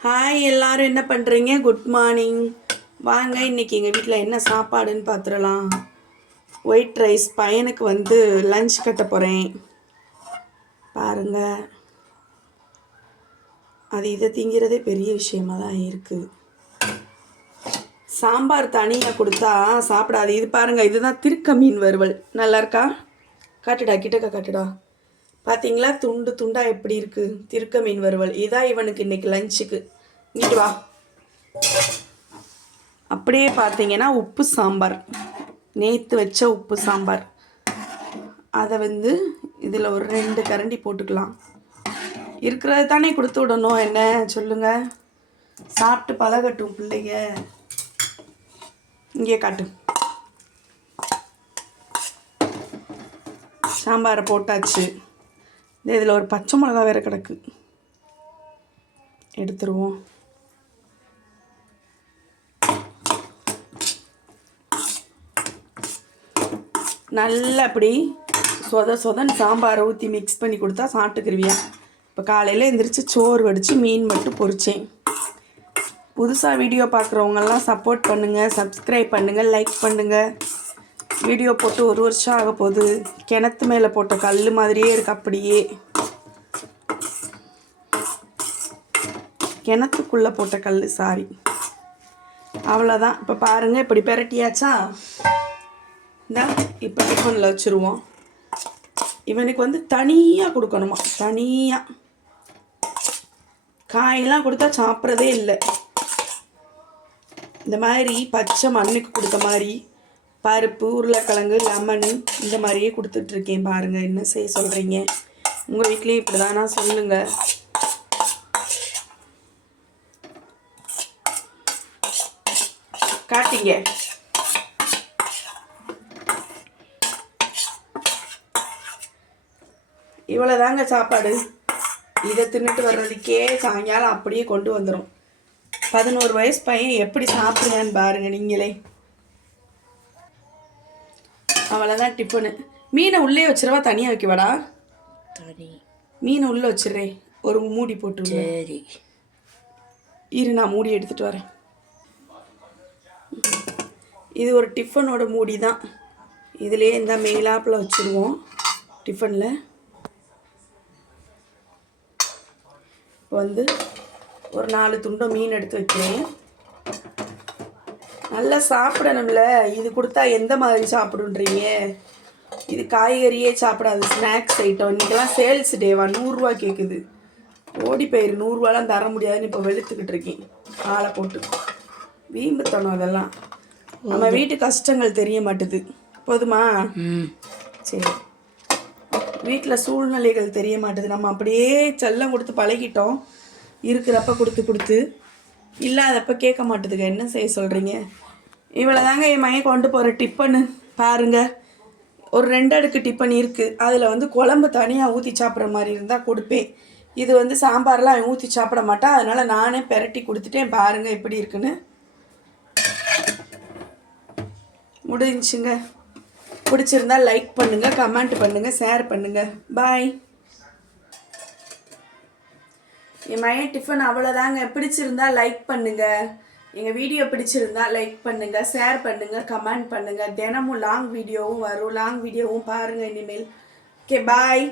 Hi எல்லாரும் என்ன பண்ணுறீங்க குட் மார்னிங் வாங்க இன்னைக்கு எங்கள் வீட்டில் என்ன சாப்பாடுன்னு பார்த்துடலாம் ஒயிட் ரைஸ் பையனுக்கு வந்து லஞ்ச் கட்ட போகிறேன் பாருங்கள் அது இதை திங்கிறதே பெரிய விஷயமாக தான் இருக்குது சாம்பார் தனியாக கொடுத்தா சாப்பிடாது. இது பாருங்கள் இதுதான் திருக்க மீன் வறுவல். நல்லா இருக்கா? காட்டுடா கிட்டக்க காட்டுடா. பார்த்தீங்களா துண்டு துண்டா எப்படி இருக்கு? திருக்க மீன் வறுவல். இதான் இவனுக்கு இன்னைக்கு லஞ்சுக்கு இங்கிட்டு வா. அப்படியே பார்த்தீங்கன்னா உப்பு சாம்பார். நேற்று வச்ச உப்பு சாம்பார். அதை வந்து இதில் ஒரு ரெண்டு கரண்டி போட்டுக்கலாம். இருக்கிறது தானே கொடுத்து விடணும். என்ன? சொல்லுங்க. சாப்பிட்டு பழகட்டும் பிள்ளைங்க. இங்கே காட்டு. சாம்பாரை போட்டாச்சு. இதில் ஒரு பச்சை மிளகா வேறு கிடக்கு. எடுத்துருவோம். நல்லா அப்படி சொத சொதன்னு சாம்பாரை ஊற்றி மிக்ஸ் பண்ணி கொடுத்தா சாப்பிட்டுக்கிருவியா? இப்போ காலையில் எந்திரிச்சு சோறு வடித்து மீன் மட்டும் பொறிச்சேன் புதுசாக வீடியோ பார்க்குறவங்கெல்லாம் சப்போர்ட் பண்ணுங்கள் சப்ஸ்கிரைப் பண்ணுங்கள் லைக் பண்ணுங்கள் வீடியோ போட்டு ஒரு வருஷம் ஆக போகுது கிணத்து மேலே போட்ட கல் மாதிரியே இருக்கு அப்படியே. கிணத்துக்குள்ளே போட்ட கல் சாரி. அவ்வளோதான் இப்போ பாருங்கள் இப்படி பெரட்டியாச்சா? இந்த இப்போ டிஃபனில் வச்சுருவோம். இவனுக்கு வந்து தனியாக கொடுக்கணுமா? தனியாக காயெல்லாம் கொடுத்தா சாப்பிட்றதே இல்லை. இந்த மாதிரி பச்சை மண்ணுக்கு கொடுத்த மாதிரி பருப்பு உருளைக்கிழங்கு லெமனு இந்த மாதிரியே கொடுத்துட்ருக்கேன் பாருங்கள் என்ன செய்ய சொல்கிறீங்க உங்கள் வீட்லேயும் இப்படி தானா சொல்லுங்கள் காட்டிங்க. இவ்வளோதாங்க சாப்பாடு. இதை தின்னுட்டு வர்றதுக்கே சாயங்காலம் அப்படியே கொண்டு வந்துடும் பதினோரு வயசு பையன் எப்படி சாப்பிடுங்கன்னு பாருங்க நீங்களே. அவ்வளோதான் டிஃபனு. மீனை உள்ளே வச்சிருவா தனியாக வைக்கவாடா? தனி. மீனை உள்ளே வச்சிடுறேன். ஒரு மூடி போட்டு. சரி. இரு நான் மூடி எடுத்துட்டு வரேன். இது ஒரு டிஃபனோட மூடி தான். இதுலேயே இந்த மேலாப்பில் வச்சுருவோம். டிஃபனில். இப்போ வந்து ஒரு நாலு துண்டை மீன் எடுத்து வைக்கிறேன். நல்லா சாப்பிடணும்ல. இது கொடுத்தா எந்த மாதிரி சாப்பிடுன்றீங்க? இது காய்கறியே சாப்பிடாது. Snacks item. இன்றைக்கெல்லாம் சேல்ஸ் டேவா. நூறுரூவா கேட்குது ஓடி போயிரு. நூறுரூவாலாம் தர முடியாதுன்னு இப்போ வெளுத்துக்கிட்டு இருக்கேன். ஆளை போட்டு. வீம்புத்தனம் அதெல்லாம் நம்ம வீட்டு கஷ்டங்கள் தெரிய மாட்டுது. போதுமா? சரி. வீட்டில் சூழ்நிலைகள் தெரிய மாட்டுது. நம்ம அப்படியே செல்லம் கொடுத்து பழகிட்டோம். இருக்கிறப்ப கொடுத்து கொடுத்து. இல்லாதப்ப கேட்க மாட்டுதுங்க. என்ன செய்ய சொல்கிறீங்க இவ்வளோ தாங்க என் மையம் கொண்டு போகிற டிப்பனு பாருங்க. ஒரு ரெண்டு அடுக்கு டிப்பன் இருக்குது அதில் வந்து குழம்பு தனியாக ஊற்றி சாப்பிட்ற மாதிரி இருந்தால் கொடுப்பேன். இது வந்து சாம்பார்லாம் அவன் ஊற்றி சாப்பிட மாட்டான் அதனால் நானே பெரட்டி கொடுத்துட்டேன். பாருங்கள் எப்படி இருக்குன்னு. முடிஞ்சுங்க பிடிச்சிருந்தா லைக் பண்ணுங்கள் கமெண்ட் பண்ணுங்கள் ஷேர் பண்ணுங்கள் பாய் என் மையன் டிஃபன் அவ்வளோதாங்க பிடிச்சிருந்தா லைக் பண்ணுங்கள் எங்கள் வீடியோ பிடிச்சிருந்தா லைக் பண்ணுங்கள் ஷேர் பண்ணுங்கள் கமெண்ட் பண்ணுங்கள் தினமும் லாங் வீடியோவும் வரும். லாங் வீடியோவும் பாருங்கள் இனிமேல். Okay bye